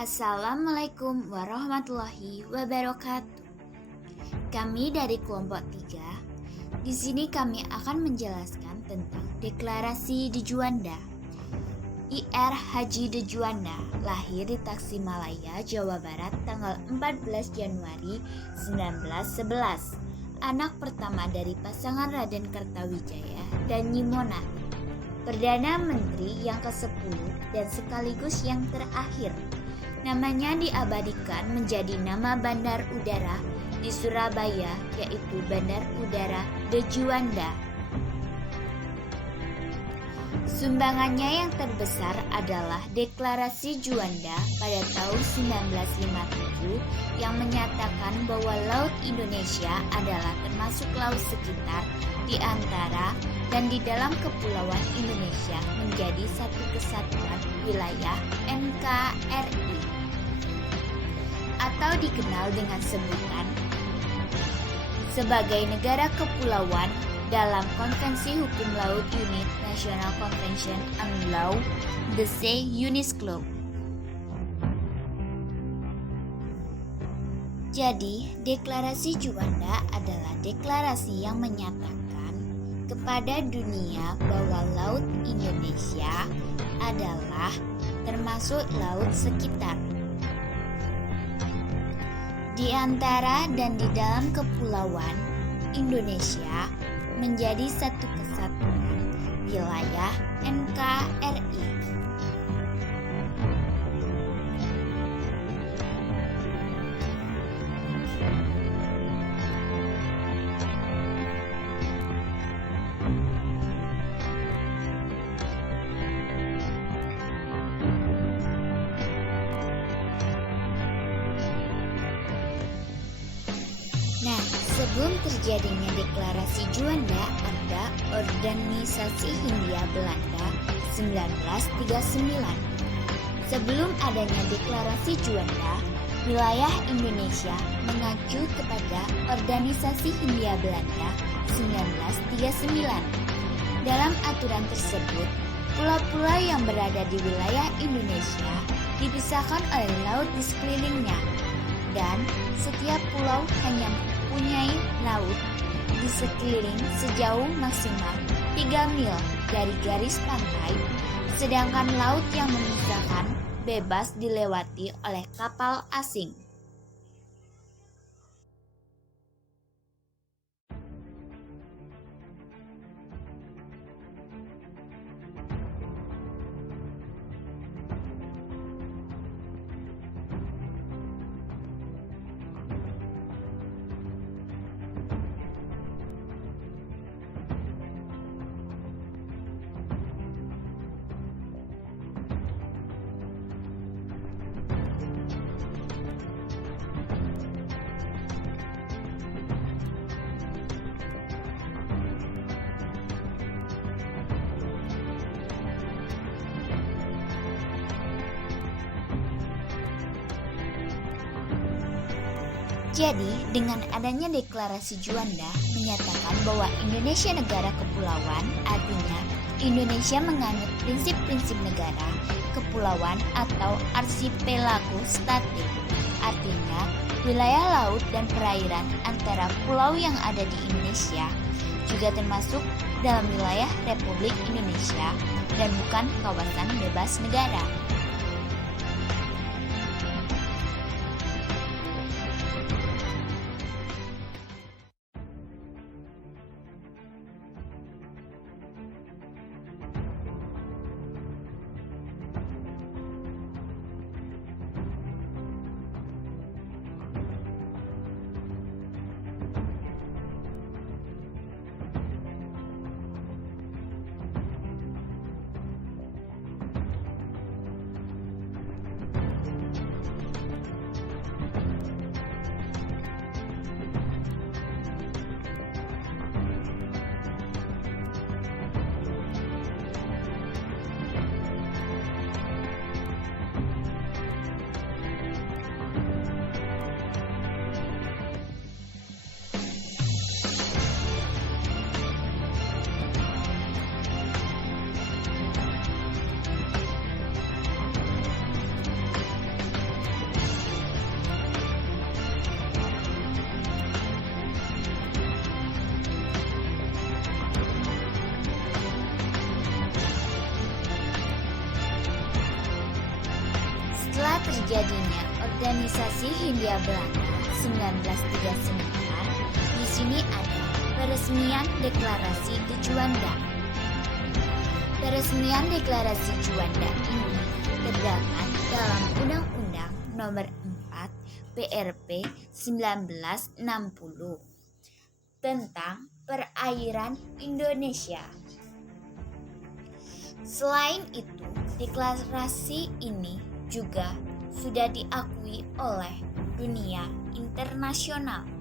Assalamualaikum warahmatullahi wabarakatuh. Kami dari kelompok 3. Di sini kami akan menjelaskan tentang deklarasi de Juanda. Ir Haji de Juanda lahir di Tasikmalaya, Jawa Barat tanggal 14 Januari 1911. Anak pertama dari pasangan Raden Kertawijaya dan Nyimona, Perdana Menteri yang ke-10 dan sekaligus yang terakhir. Namanya diabadikan menjadi nama bandar udara di Surabaya, yaitu Bandar Udara de Juanda. Sumbangannya yang terbesar adalah Deklarasi Juanda pada tahun 1957 yang menyatakan bahwa Laut Indonesia adalah termasuk laut sekitar di antara dan di dalam Kepulauan Indonesia menjadi satu kesatuan wilayah NKRI atau dikenal dengan sebutan sebagai negara kepulauan dalam Konvensi Hukum Laut Unit National Convention on Law, the Sea UNESCO. Jadi, Deklarasi Juanda adalah deklarasi yang menyatakan kepada dunia bahwa Laut Indonesia adalah termasuk laut sekitar di antara dan di dalam Kepulauan Indonesia menjadi satu kesatuan wilayah NKRI. Nah, sebelum terjadinya Deklarasi Juanda, ada Organisasi Hindia Belanda 1939. Sebelum adanya Deklarasi Juanda, wilayah Indonesia mengacu kepada Organisasi Hindia Belanda 1939. Dalam aturan tersebut, pulau-pulau yang berada di wilayah Indonesia dipisahkan oleh laut di sekelilingnya, dan setiap pulau hanya mempunyai laut di sekeliling sejauh maksimal 3 mil dari garis pantai, sedangkan laut yang memisahkan bebas dilewati oleh kapal asing. Jadi, dengan adanya Deklarasi Juanda menyatakan bahwa Indonesia negara kepulauan, artinya Indonesia menganut prinsip-prinsip negara kepulauan atau archipelago state, artinya wilayah laut dan perairan antara pulau yang ada di Indonesia juga termasuk dalam wilayah Republik Indonesia dan bukan kawasan bebas negara. terjadinya Organisasi Hindia Belanda 1939, di sini ada peresmian Deklarasi di Juanda. Peresmian Deklarasi Juanda ini terdapat dalam Undang-Undang Nomor 4 PRP 1960 tentang perairan Indonesia. Selain itu, deklarasi ini juga sudah diakui oleh dunia internasional.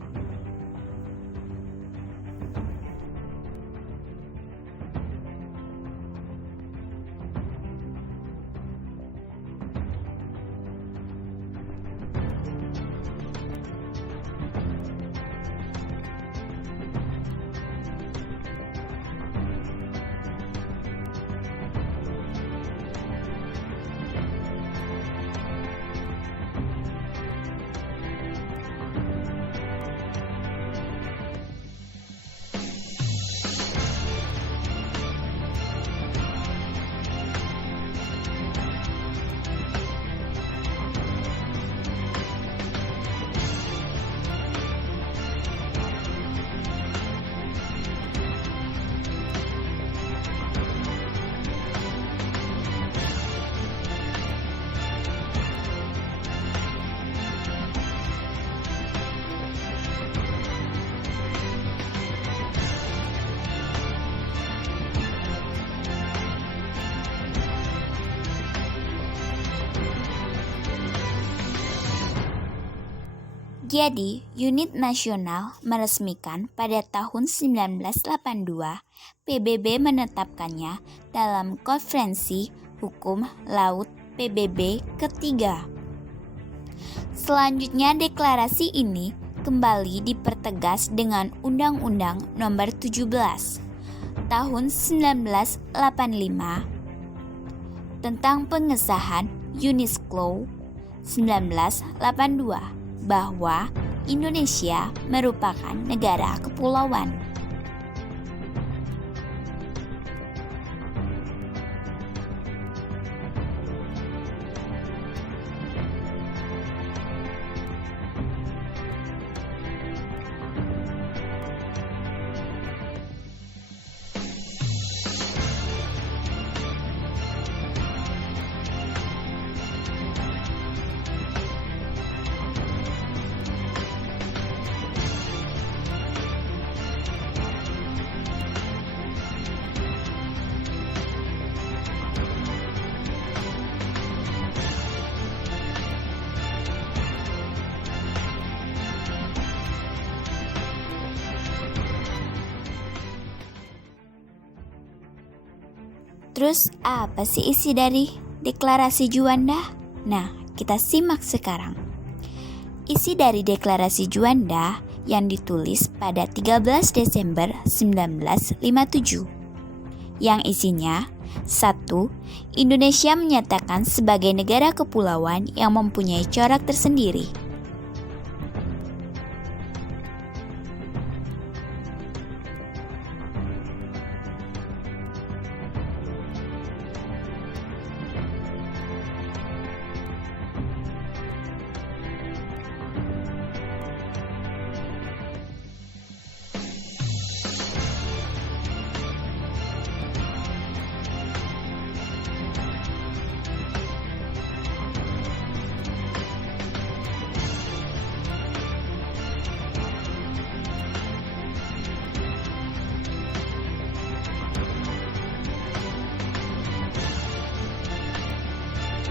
Jadi, unit nasional meresmikan pada tahun 1982, PBB menetapkannya dalam Konferensi Hukum Laut PBB ketiga. Selanjutnya, deklarasi ini kembali dipertegas dengan Undang-Undang Nomor 17 Tahun 1985 tentang pengesahan Unisclo 1982 bahwa Indonesia merupakan negara kepulauan. Terus apa sih isi dari Deklarasi Juanda? Nah, kita simak sekarang. Isi dari Deklarasi Juanda yang ditulis pada 13 Desember 1957. Yang isinya 1. Indonesia menyatakan sebagai negara kepulauan yang mempunyai corak tersendiri.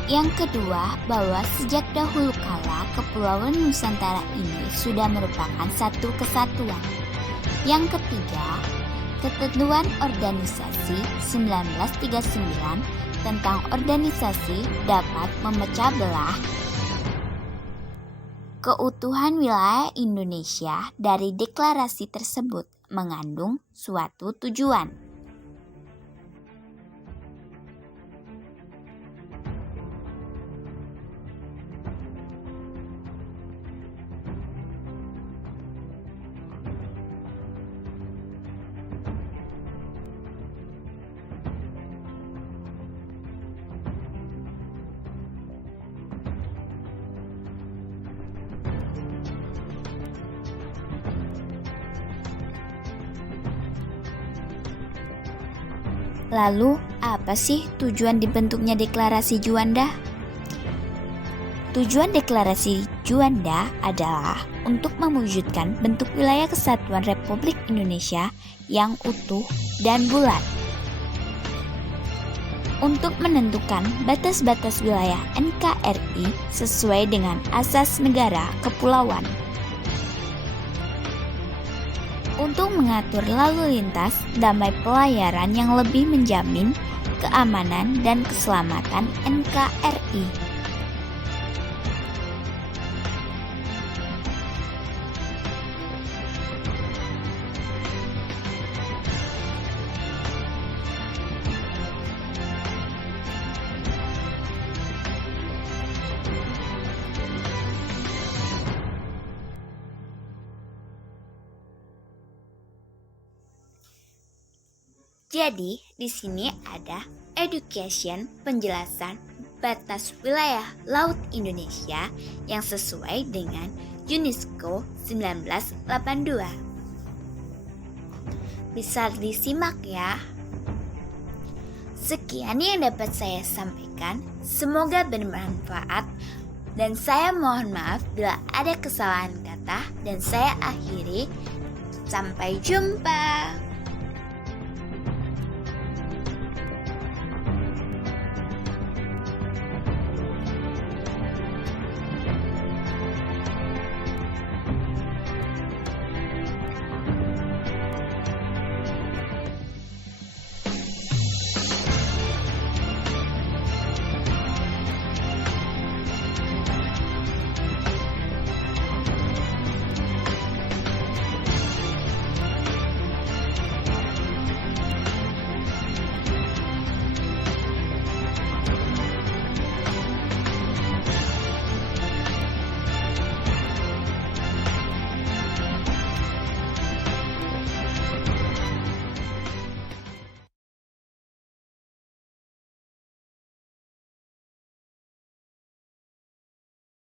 'Yang kedua, bahwa sejak dahulu kala Kepulauan Nusantara ini sudah merupakan satu kesatuan. Yang ketiga, Ketentuan Organisasi 1939 tentang organisasi dapat memecah belah keutuhan wilayah Indonesia. Dari deklarasi tersebut mengandung suatu tujuan. Lalu, apa sih tujuan dibentuknya Deklarasi Juanda? Tujuan Deklarasi Juanda adalah untuk mewujudkan bentuk wilayah kesatuan Republik Indonesia yang utuh dan bulat. Untuk menentukan batas-batas wilayah NKRI sesuai dengan asas negara kepulauan. Untuk mengatur lalu lintas damai pelayaran yang lebih menjamin keamanan dan keselamatan NKRI. Jadi, di sini ada education, penjelasan batas wilayah laut Indonesia yang sesuai dengan UNESCO 1982. Bisa disimak ya. Sekian yang dapat saya sampaikan, semoga bermanfaat dan saya mohon maaf bila ada kesalahan kata dan saya akhiri. Sampai jumpa.